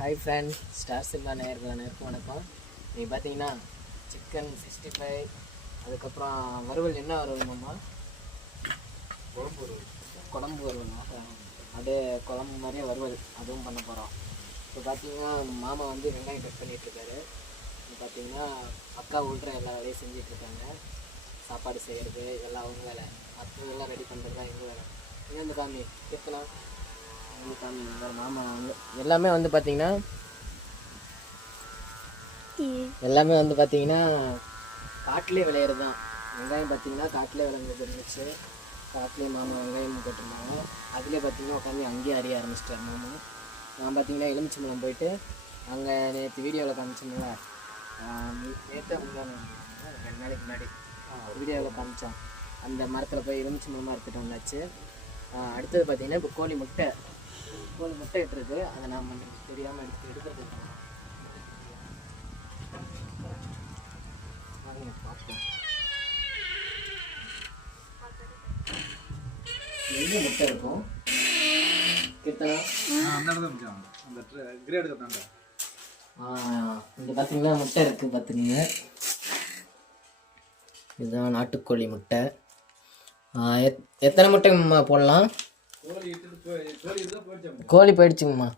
Hi friend star Silva நேயர்கள் அனைவருக்கும் வணக்கம். நீ பார்த்தீங்கன்னா சிக்கன் சிக்ஸ்டி ஃபைவ் அதுக்கப்புறம் வறுவல் என்ன வறுவல்மாம்மா குழம்பு வறுவல். குழம்பு வறுவல். அப்படியே குழம்பு மாதிரியே வறுவல். அதுவும் பண்ண போகிறோம் இப்போ பார்த்தீங்கன்னா மாமா வந்து வெங்காயம் கட் பண்ணிட்டு இருக்காரு. இப்போ பார்த்தீங்கன்னா அக்கா உள்ற எல்லா வேலையும் செஞ்சுட்டு இருக்காங்க. சாப்பாடு செய்கிறது எல்லாம் அவங்க வேலை. மற்றதெல்லாம் ரெடி பண்ணுறது தான் எங்கள் வேலை. இங்கே வந்து காமி இந்த மாமா எல்லாமே வந்து பார்த்தீங்கன்னா எல்லாமே வந்து பார்த்தீங்கன்னா காட்டிலே விளையிறது தான் வெங்காயம் பார்த்தீங்கன்னா காட்டிலே விளைஞ்சது இருந்துச்சு காட்டிலே மாமா வெங்காயம் போட்டிருந்தாங்க. அதிலே பார்த்தீங்கன்னா உட்காந்து அங்கேயே அறிய ஆரம்பிச்சிட்டார் மாமா. நான் பார்த்தீங்கன்னா எலுமிச்சம்பழம் போயிட்டு அங்கே நேற்று வீடியோவில் காமிச்சோம்ல நேற்று முன்னாடி ரெண்டு நாளைக்கு முன்னாடி வீடியோவில் காமிச்சோம் அந்த மரத்தில் போய் எலுமிச்சம்பழமாக எடுத்துகிட்டு வந்தாச்சு. அடுத்தது பார்த்தீங்கன்னா இப்போ கோழி முட்டை. கோழி முட்டை இட்டுருக்கு அதை நாம் தெரியாமல் எடுத்து எடுக்கிறது வாங்க பார்ப்போம். எங்கே முட்டை இருக்கும். கிட்டனா அந்த இடத்துல அந்த கிரேடு கட்டாண்ட இங்கே பார்த்தீங்கன்னா முட்டை இருக்குது பார்த்துங்க இதுதான் நாட்டுக்கோழி முட்டை. எத்- எத்தனை முட்டை போடலாம்? கோழி போயிடுச்சுங்கம்மா.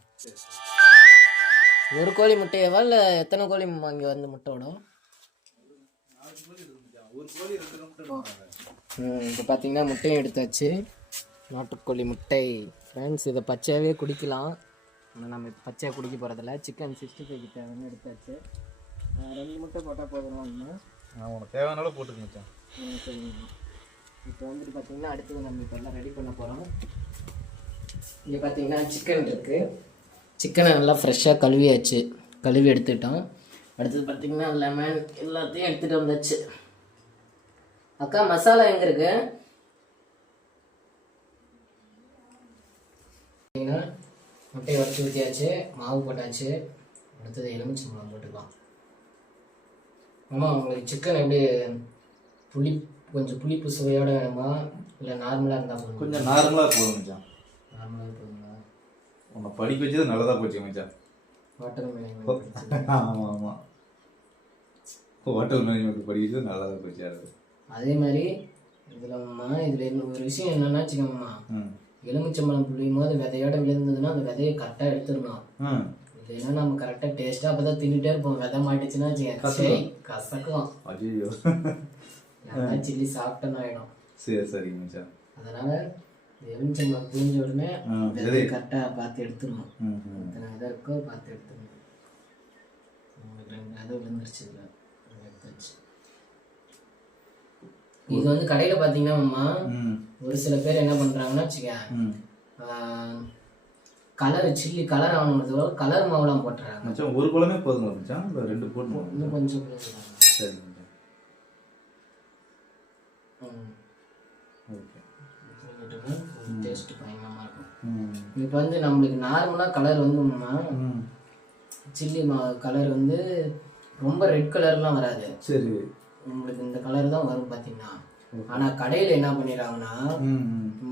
ஒரு கோழி முட்டையவா இல்லை எத்தனை கோழி இங்கே வந்து முட்டை விடும் நாலு கோழி இருந்துச்சான் ஒரு கோழி ரெண்டு கிலோமீட்டர் இப்போ பார்த்தீங்கன்னா முட்டையும் எடுத்தாச்சு. நாட்டுக்கோழி முட்டை. ஃப்ரெண்ட்ஸ் இதை பச்சையாகவே குடிக்கலாம். ஆனால் நம்ம இப்ப பச்சையாக குடிக்க போகிறதில்ல சிக்கன் சிக்ஸ்டி ஃபைவ் தேவைன்னு எடுத்தாச்சு. ரெண்டு முட்டை போட்டால் போதுமாங்கண்ணா நான் உனக்கு தேவையான அளவு போட்டுக்க மச்சான். ம், சரிங்க இப்போ வந்துட்டு பார்த்தீங்கன்னா அடுத்தது நம்ம இப்போ எல்லாம் ரெடி பண்ண போகிறோம் இங்கே பார்த்தீங்கன்னா சிக்கன் இருக்குது சிக்கனை நல்லா ஃப்ரெஷ்ஷாக கழுவியாச்சு. கழுவி எடுத்துக்கிட்டோம் அடுத்தது பார்த்தீங்கன்னா லெமன் எல்லாத்தையும் எடுத்துகிட்டு வந்தாச்சு. அக்கா மசாலா எங்கே இருக்கு? பார்த்தீங்கன்னா முட்டையை உடச்சி ஊற்றியாச்சு மாவு போட்டாச்சு. அடுத்தது எலுமிச்சம்பழம் போட்டுக்கலாம். ஆமாம் உங்களுக்கு சிக்கன் எப்படி புளி கொஞ்சம் புளிப்பு சுவையோட வேணுமா? இல்லை நார்மலாக இருந்தால் கொஞ்சம் நார்மலாக போதும் கொஞ்சம் நார்மலாக போதுங்களா உன்னை படிக்க வச்சது நல்லதாக போச்சு மச்சான். ஹோட்டல் மேனேஜ்மெண்ட் ஆமாம் ஆமாம் ஹோட்டல் மேனேஜ்மெண்ட் படிக்க வச்சது நல்லதாக போச்சு அது? அதே மாதிரி இதில் அம்மா இதில் ஒரு விஷயம் என்னன்னா வச்சுக்கோங்கம்மா. எலுமிச்சம்பழம் புளியும் போது விதையோட விழுந்ததுன்னா அந்த விதையை கரெக்டாக எடுத்துடணும். இல்லைன்னா நம்ம கரெக்டாக டேஸ்ட்டாக அப்போ தான் தின்னுட்டே இருப்போம். விதை மாட்டுச்சுன்னா வச்சுக்கோங்க. கசக்கும். ஐயோ சில்லி சாப்பிட்டோன்னு ஆகிடும் சரி சரிங்க மச்சான். அதனால் எலுமிச்சம்பழம் உடனே கரெக்டாக பார்த்து எடுத்துடணும். இருக்கோ பார்த்து உங்களுக்கு ரெண்டு விழுந்துருச்சு இதில். இது வந்து கடையில் பார்த்தீங்கன்னா அம்மா ம். ஒரு சில பேர் என்ன பண்ணுறாங்கன்னா வச்சுக்க கலர் சில்லி கலர் ஆகணுங்கிறதுக்காக கலர் மாவுலாம் போட்டுறாங்க. ஒரு குழம்பே இல்லை ரெண்டு போடணும் இன்னும் கொஞ்சம் புளிஞ்சுறாங்க. சரி மச்சான் ம் ஓகே டேஸ்ட்டு பயங்கரமாக இருக்கும். இப்போ வந்து நம்மளுக்கு நார்மலாக கலர் வந்து ம். சில்லி மா கலர் வந்து ரொம்ப ரெட் கலர்லாம் வராது. சரி. உங்களுக்கு இந்த கலர் தான் வரும் பார்த்தீங்கன்னா ஆனால் கடையில் என்ன பண்ணிடுறாங்கன்னா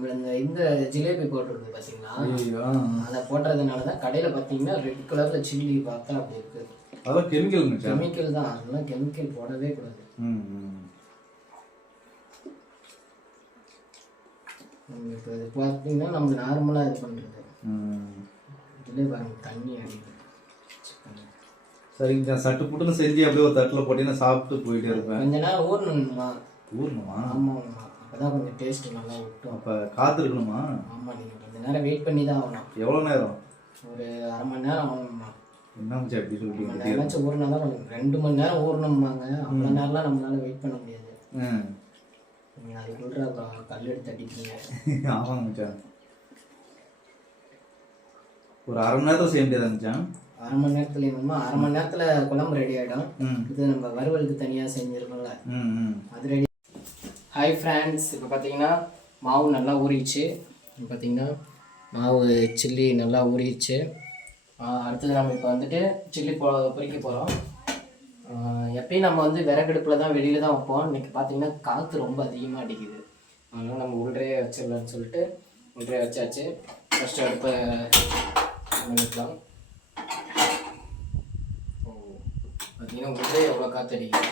இந்த இந்த ஜிலேபி போட்டுருக்கு பார்த்தீங்களா ஐயோ அதை போடுறதுனால தான் கடையில் பார்த்தீங்கன்னா ரெட் கலரில் சில்லி பார்த்தா அப்படி இருக்குது அதெல்லாம் கெமிக்கல் கெமிக்கல் தான். அதெல்லாம் கெமிக்கல் போடவே கூடாது ம் ம் இப்போ இது பார்த்தீங்கன்னா நம்ம நார்மலாக இது பண்ணுறது ம். இதுலேயே பாருங்க தண்ணி அடிக்குது. சரிங்க சட்டு புட்டுன்னு செஞ்சு அப்படியே ஒரு தட்டில் போட்டீங்கன்னா சாப்பிட்டு போயிட்டே இருப்பேன். கொஞ்ச நேரம் ஊறணுமா ஊறணுமா? ஆமாம்மா. அப்போ தான் கொஞ்சம் டேஸ்ட்டு நல்லா விட்டும் அப்போ காத்திருக்கணுமா? ஆமாம் நீங்கள் கொஞ்ச நேரம் வெயிட் பண்ணி தான் ஆகணும். எவ்வளோ நேரம்? ஒரு அரை மணி நேரம் ஆகணும்மா. என்ன அரை மணி சொல்லிட்டீங்க நேரமாச்சும் ஊறினா தான் ரெண்டு மணி நேரம் ஊறணும்பாங்க. அவ்வளோ நேரம்லாம் நம்மளால வெயிட் பண்ண முடியாது. ம். நீங்கள் அதுக்குள்ள அப்புறம் கல் எடுத்து அடிப்பீங்க ஆமாங்க மச்சான். ஒரு அரை மணி நேரத்தில் செய்ய முடியாதா மச்சான். அரை மணி நேரத்துல என்னமோ அரை மணி நேரத்தில் குழம்பு ரெடி ஆகிடும் இது நம்ம வறுவலுக்கு தனியாக செஞ்சிருக்கோம்ல. அது ரெடி ஹாய் ஃப்ரெண்ட்ஸ் இப்போ பார்த்தீங்கன்னா மாவு நல்லா ஊறிச்சு இப்போ பார்த்தீங்கன்னா மாவு சில்லி நல்லா ஊறிச்சு அடுத்தது நம்ம இப்போ வந்துட்டு சில்லி பொ பொரிக்க போகிறோம் எப்பயும் நம்ம வந்து விறகடுப்பில் தான் வெளியில் தான் வைப்போம். இன்னைக்கு பார்த்தீங்கன்னா காற்று ரொம்ப அதிகமாக அடிக்குது. அதனால் நம்ம உள்ளே வச்சிடலாம்னு சொல்லிட்டு உள்ளே வச்சாச்சு. ஃபஸ்ட்டு அடுப்பை பண்ணிக்கலாம் பார்த்தீங்கன்னா உள்ளே எவ்வளோ காற்றடிக்குது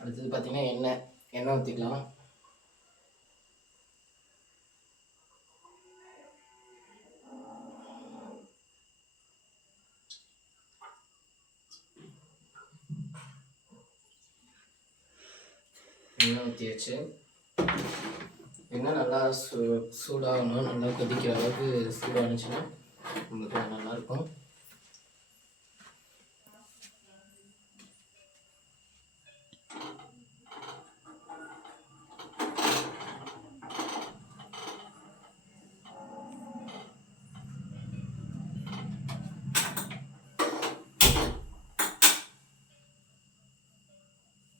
அடுத்தது பார்த்தீங்கன்னா எண்ணெய். எண்ணெய் ஊற்றிக்கலாம் எண்ணெய் ஊற்றியாச்சு எண்ணெய் நல்லா சூ சூடாகணும் நல்லா கொதிக்கிற அளவுக்கு சூடானுச்சுன்னா உங்களுக்கு நல்லாயிருக்கும்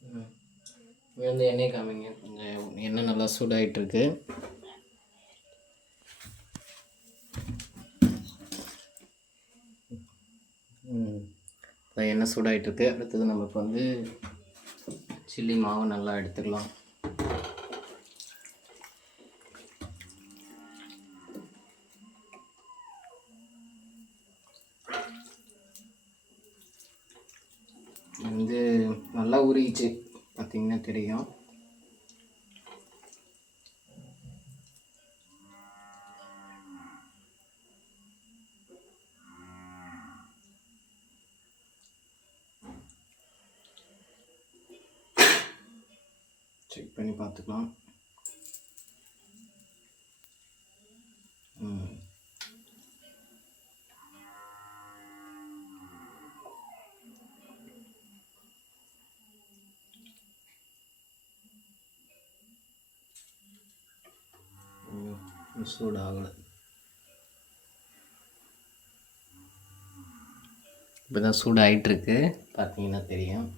ம். இது வந்து எண்ணெய் காமிங்க. கொஞ்சம் எண்ணெய் நல்லா சூடாகிட்டுருக்கு எண்ணெய் சூடாயிட்டு அடுத்தது நம்ம இப்போ வந்து சில்லி மாவு நல்லா எடுத்துக்கலாம். வந்து நல்லா உருகிச்சு பார்த்தீங்கன்னா தெரியும். செக் பண்ணி பார்த்துக்கலாம் ம் ம், சூடாகலை இப்போ தான் சூடாகிட்டுருக்கு பார்த்தீங்கன்னா தெரியும்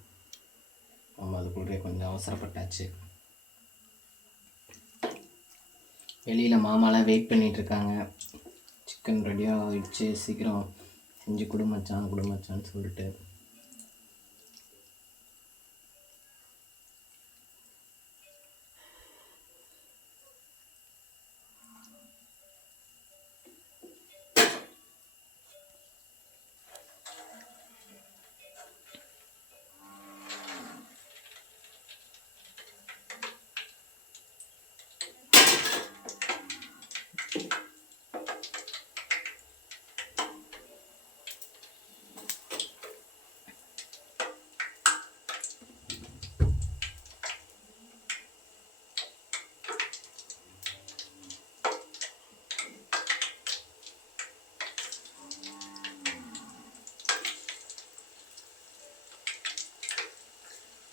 நம்ம அதுக்குள்ளே கொஞ்சம் அவசரப்பட்டாச்சு வெளியில் மாமாலாம் வெயிட் பண்ணிகிட்ருக்காங்க சிக்கன் ரெடியாக ஆகிடுச்சு சீக்கிரம் செஞ்சு குடும்பச்சான் குடும்பச்சான்னு சொல்லிட்டு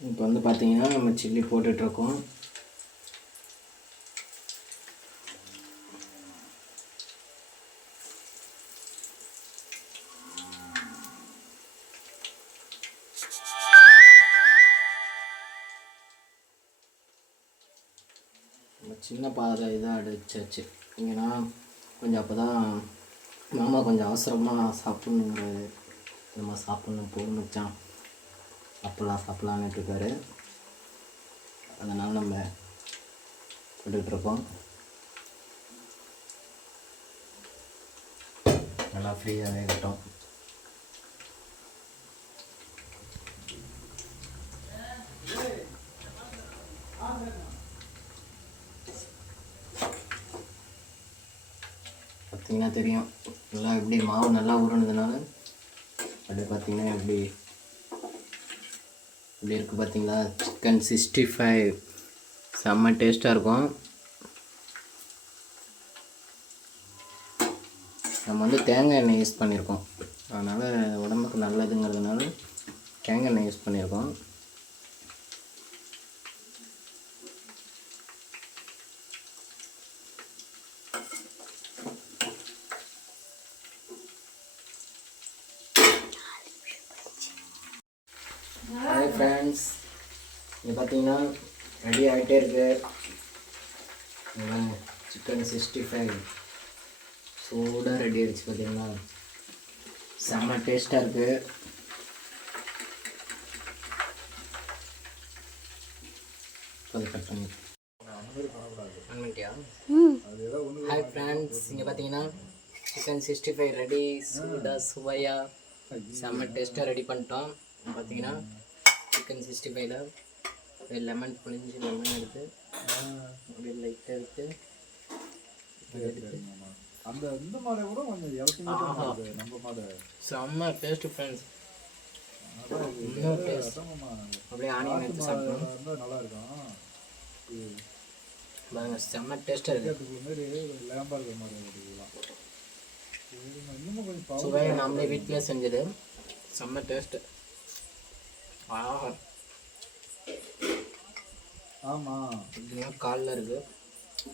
இப்போ வந்து பார்த்தீங்கன்னா நம்ம சில்லி போட்டுட்ருக்கோம். நம்ம சின்ன பாதை இதாக அடிச்சாச்சு. ஏன்னா கொஞ்சம் அப்போ தான் மாமா கொஞ்சம் அவசரமாக சாப்பிட்ணுங்கிற நம்ம சாப்பிட்ணும் போகணும் அப்பெல்லாம் சாப்பிட்லான்னு இருக்காரு அதனால் நம்ம போட்டுட்ருக்கோம் நல்லா ஃப்ரீயாகவே இருக்கட்டும். பார்த்தீங்கன்னா தெரியும். நல்லா எப்படி மாவு நல்லா உருணுதுனால அப்படியே பார்த்தீங்கன்னா எப்படி இப்படி இருக்குது பார்த்தீங்களா? சிக்கன் சிக்ஸ்டி ஃபைவ் செம்ம டேஸ்ட்டாக இருக்கும். நம்ம வந்து தேங்காய் எண்ணெய் யூஸ் பண்ணியிருக்கோம். அதனால் உடம்புக்கு நல்லதுங்கிறதுனால தேங்காய் எண்ணெய் யூஸ் பண்ணியிருக்கோம் ஹாய் ஃப்ரெண்ட்ஸ் பார்த்தீங்கன்னா ரெடி ஆகிட்டே இருக்கு. சிக்கன் சிக்ஸ்டி ஃபைவ் சூடாக ரெடி ஆயிடுச்சு பார்த்தீங்கன்னா செம்ம டேஸ்ட்டாக இருக்குது அது கட் பண்ணி. ஒன் மினிட்டியா ஹாய் ஃப்ரெண்ட்ஸ் இங்கே பார்த்தீங்கன்னா சிக்கன் சிக்ஸ்டி ஃபைவ் ரெடி சூடா சுவையா செம்ம டேஸ்ட்டாக ரெடி பண்ணிட்டோம். பார்த்தீங்கன்னா சிக்கன் சிக்ஸ்டி ஃபைவ்ல லெமன் புளிஞ்சு லெமன் எடுத்து அப்படியே லைட்டாக எடுத்து அந்த இந்த மாடை கூட கொஞ்சம் நம்ம மாடை செம்ம டேஸ்ட் ஃப்ரெண்ட்ஸ். அப்படியே ஆனியன் எடுத்து நல்லா இருக்கும். பாருங்க செம்ம டேஸ்ட்டாக இருக்குது மாதிரி லேம்பா இருக்கிற மாதிரி நாமளே வீட்டிலே செஞ்சது. செம்ம டேஸ்ட்டு ஆஹா. ஆமா. இதுலாம் காலில் இருக்குது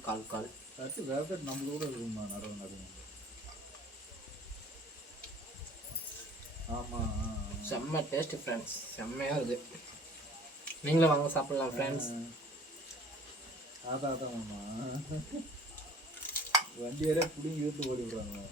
கால் கால். தட்டு வேற தட்டு நம்ம கூட இருக்குமா நடுவு நடுவு ஆமா ஆ, ஆ. செம்ம டேஸ்ட் ஃப்ரெண்ட்ஸ் செம்மையாக இருக்குது நீங்களும் வாங்க சாப்பிடலாம் ஃப்ரெண்ட்ஸ் அதான் அதான் ஆமா. வண்டியோட புடிங்கி இழுத்து ஓடி விடுறாங்க